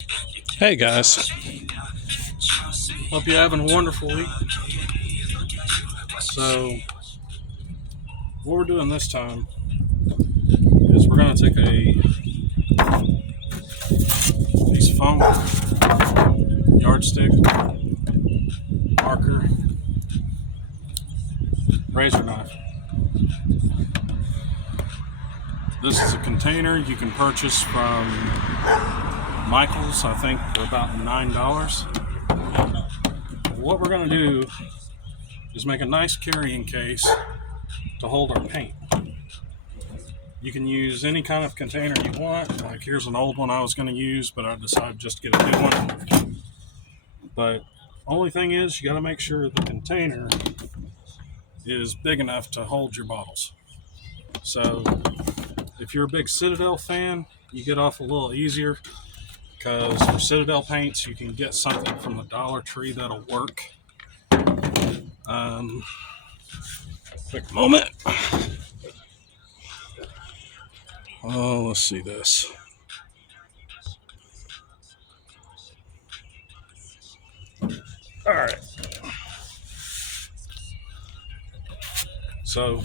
Hey guys, Hope you're having a wonderful week. So, what we're doing this time is we're going to take a piece of foam, yardstick, marker, razor knife. This is a container you can purchase from Michael's, I think, for about $9. What we're going to do is make a nice carrying case to hold our paint. You can use any kind of container you want. Like here's an old one I was going to use, but I decided just to get a new one. But only thing is, you got to make sure the container is big enough to hold your bottles. So if you're a big Citadel fan, you get off a little easier because for Citadel paints, you can get something from the Dollar Tree that'll work. Quick moment. Oh, let's see this. All right. So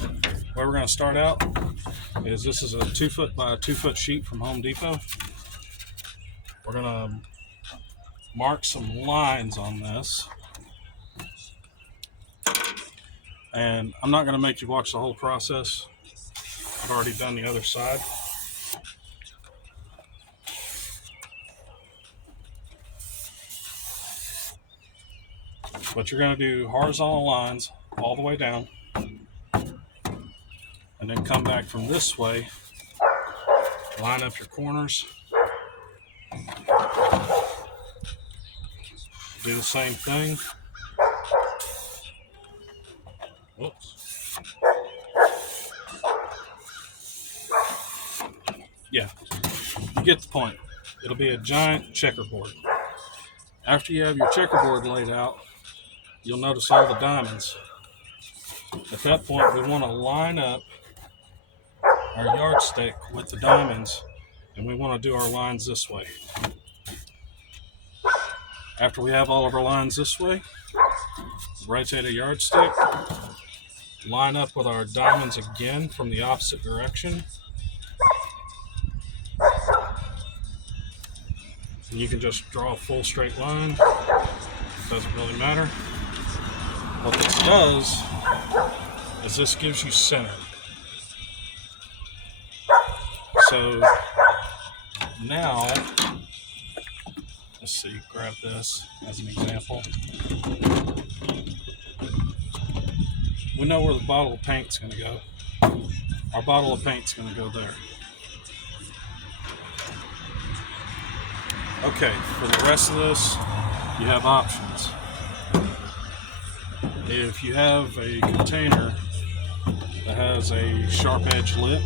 where we're going to start out is this is a 2 foot by 2 foot sheet from Home Depot. We're going to mark some lines on this. And I'm not going to make you watch the whole process. I've already done the other side. But you're going to do horizontal lines all the way down. And then come back from this way. Line up your corners. Do the same thing. Whoops. Yeah, you get the point. It'll be a giant checkerboard. After you have your checkerboard laid out, you'll notice all the diamonds. At that point, we want to line up our yardstick with the diamonds, and we want to do our lines this way. After we have all of our lines this way, rotate a yardstick, line up with our diamonds again from the opposite direction. And you can just draw a full straight line. Doesn't really matter. What this does is this gives you center. So now, let's see, grab this as an example. We know where the bottle of paint's going to go. Our bottle of paint's going to go there. Okay, for the rest of this, you have options. If you have a container that has a sharp edge lip,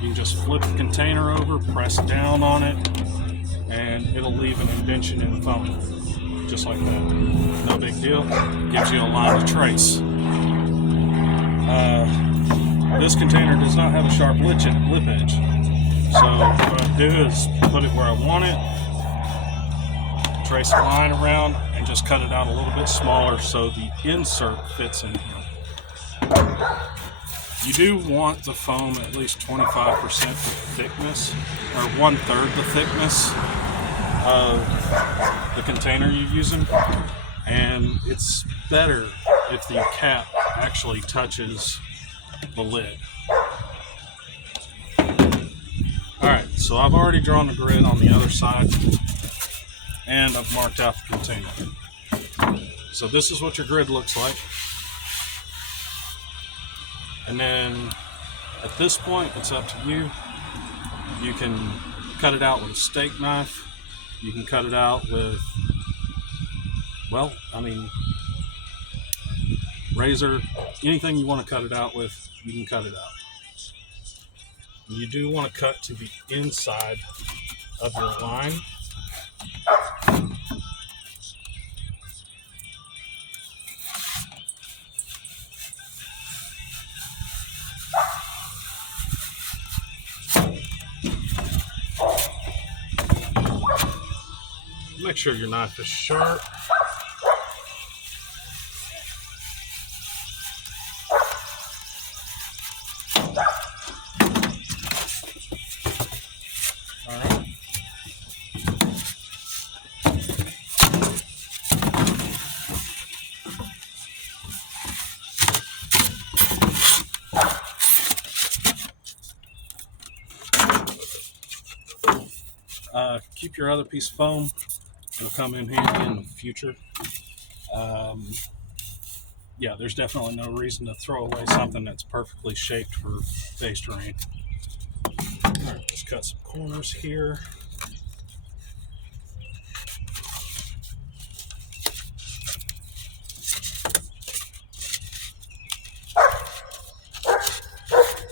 you can just flip the container over, press down on it, and it'll leave an indentation in the foam. Just like that. No big deal. Gives you a line to trace. This container does not have a sharp lip edge. So what I do is put it where I want it, trace a line around, and just cut it out a little bit smaller so the insert fits in here. You do want the foam at least 25% the thickness, or 1/3 the thickness of the container you're using, and it's better if the cap actually touches the lid. Alright, so I've already drawn the grid on the other side, and I've marked out the container. So this is what your grid looks like. And then at this point, it's up to you. You can cut it out with a steak knife. You can cut it out with, well, razor, anything you want to cut it out with, you can cut it out. You do want to cut to the inside of your line. make sure your knife is sharp. Keep your other piece of foam. It'll come in handy in the future. Yeah, there's definitely no reason to throw away something that's perfectly shaped for face terrain. All right, let's cut some corners here.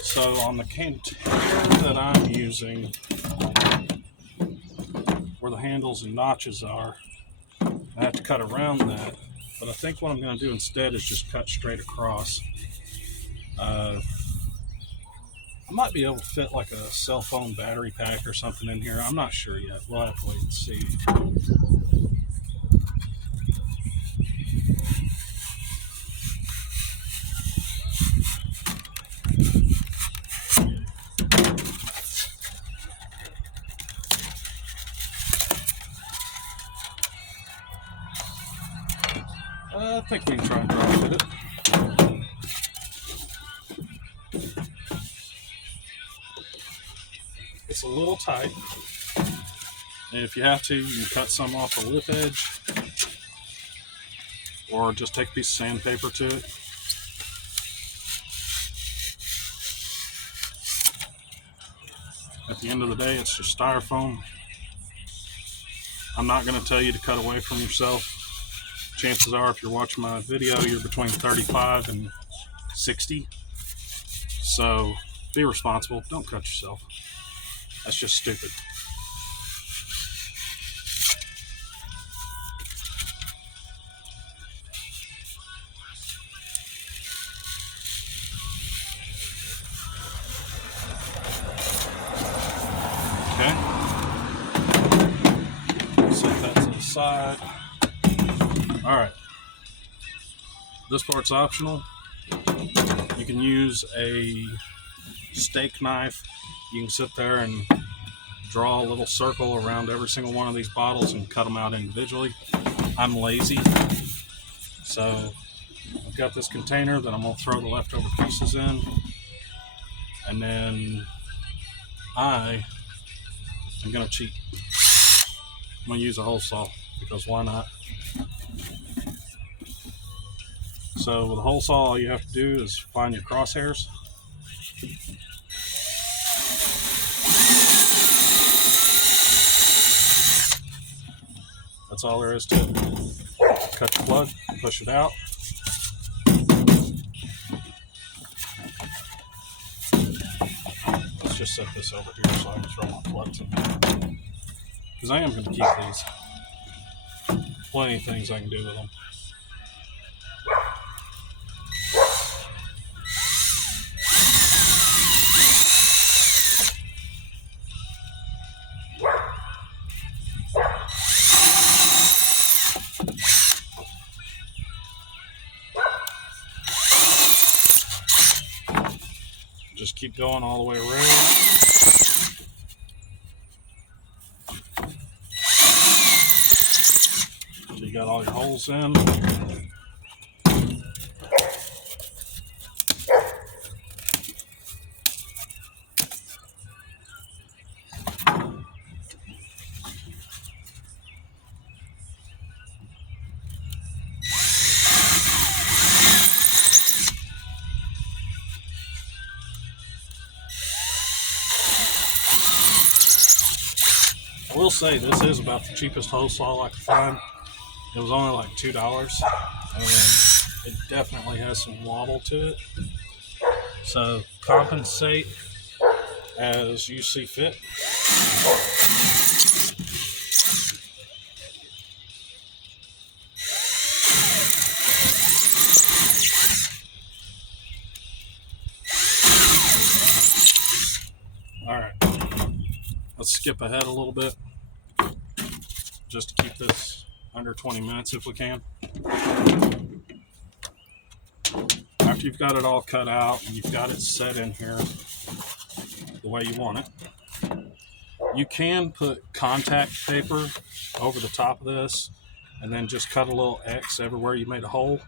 So on the container that I'm using, where the handles and notches are, I have to cut around that. But I think what I'm going to do instead is just cut straight across. I might be able to fit like a cell phone battery pack or something in here. I'm not sure yet. We'll have to wait and see. I think we can try and dry fit it. It's a little tight. And if you have to, you can cut some off the lip edge, or just take a piece of sandpaper to it. At the end of the day, it's just styrofoam. I'm not going to tell you to cut away from yourself. Chances are, if you're watching my video, you're between 35 and 60. So be responsible. Don't cut yourself. That's just stupid. Okay. Set that to the side. All right. This part's optional. You can use a steak knife. You can sit there and draw a little circle around every single one of these bottles and cut them out individually. I'm lazy, so I've got this container that I'm going to throw the leftover pieces in, and then I am going to cheat. I'm going to use a hole saw, because why not? So with a hole saw, all you have to do is find your crosshairs. That's all there is to it. Cut the plug, push it out. Let's just set this over here so I can throw my plugs in there. Because I am going to keep these. Plenty of things I can do with them. Just keep going all the way around. So you got all your holes in. I will say this is about the cheapest hole saw I could find. It was only like $2, and it definitely has some wobble to it. So compensate as you see fit. All right, let's skip ahead a little bit. just to keep this under 20 minutes if we can. After you've got it all cut out and you've got it set in here the way you want it, you can put contact paper over the top of this and then just cut a little X everywhere you made a hole,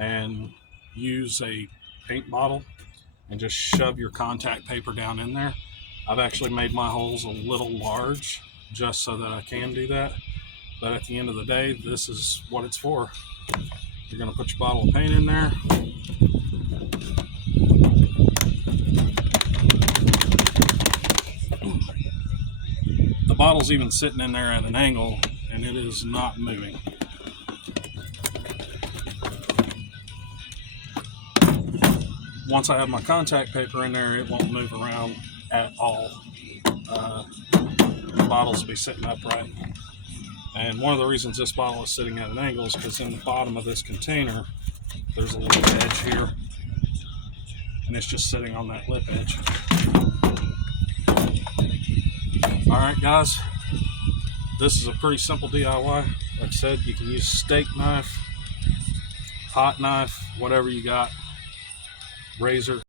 and use a paint bottle and just shove your contact paper down in there. I've actually made my holes a little large just so that I can do that. But at the end of the day, this is what it's for. You're going to put your bottle of paint in there. The bottle's even sitting in there at an angle, and it is not moving. Once I have my contact paper in there, it won't move around at all. The bottles will be sitting upright. And one of the reasons this bottle is sitting at an angle is because in the bottom of this container, there's a lip edge here, and it's just sitting on that lip edge. All right, guys, this is a pretty simple DIY. Like I said, you can use a steak knife, hot knife, whatever you got, razor.